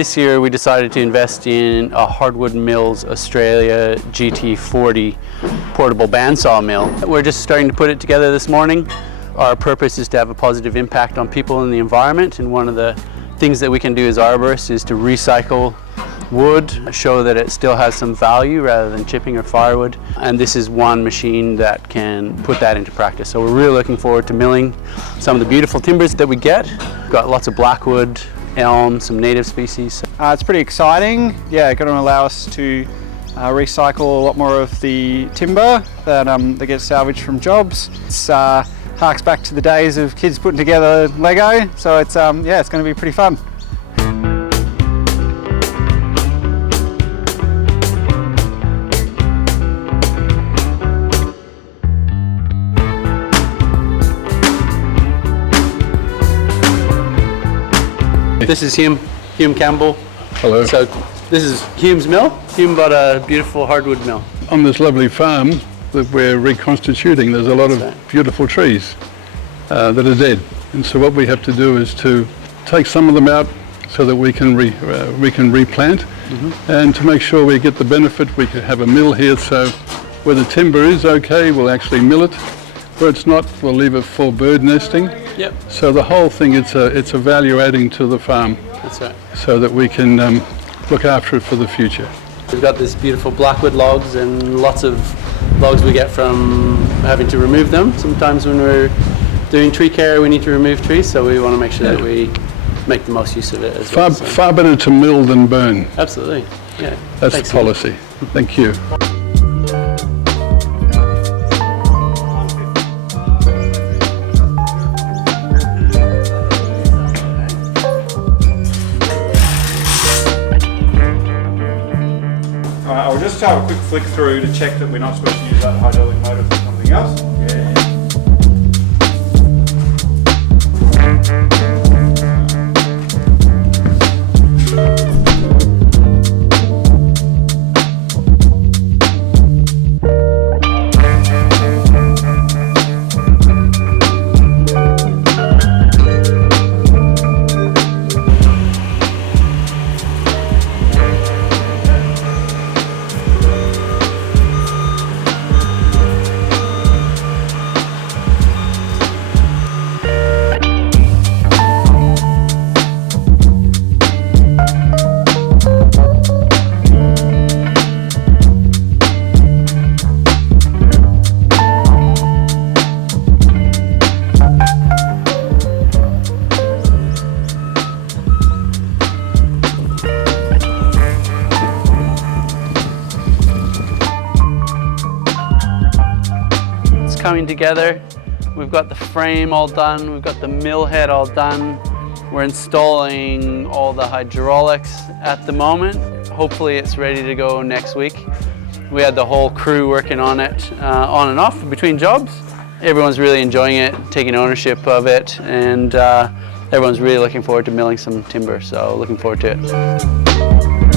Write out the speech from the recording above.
this year we decided to invest in a Hardwood Mills Australia GT40 portable bandsaw mill. We're just starting to put it together this morning. Our purpose is to have a positive impact on people and the environment, and one of the things that we can do as arborists is to recycle wood, show that it still has some value rather than chipping or firewood. And this is one machine that can put that into practice. So we're really looking forward to milling some of the beautiful timbers that we get. We've got lots of blackwood, elm, some native species. It's pretty exciting. Yeah, going to allow us to recycle a lot more of the timber that gets salvaged from jobs. It's harks back to the days of kids putting together Lego, so it's yeah, it's going to be pretty fun. This is Hume Campbell. Hello. So this is Hume's mill. Hume bought a beautiful hardwood mill. On this lovely farm that we're reconstituting, there's a lot of beautiful trees that are dead. And so what we have to do is to take some of them out so that we can replant. And to make sure we get the benefit, we can have a mill here, so where the timber is okay, we'll actually mill it. Where it's not, we'll leave it for bird nesting. Yep. So the whole thing, it's a value adding to the farm. That's right. So that we can look after it for the future. We've got these beautiful blackwood logs and lots of logs we get from having to remove them. Sometimes when we're doing tree care, we need to remove trees, so we want to make sure that we make the most use of it as well. Far better to mill than burn. Absolutely. Yeah. That's the policy. Thank you. I'll just have a quick flick through to check that we're not supposed to use that hydraulic motor for something else. Coming together. We've got the frame all done, we've got the mill head all done. We're installing all the hydraulics at the moment. Hopefully it's ready to go next week. We had the whole crew working on it on and off between jobs. Everyone's really enjoying it, taking ownership of it, and everyone's really looking forward to milling some timber, so looking forward to it.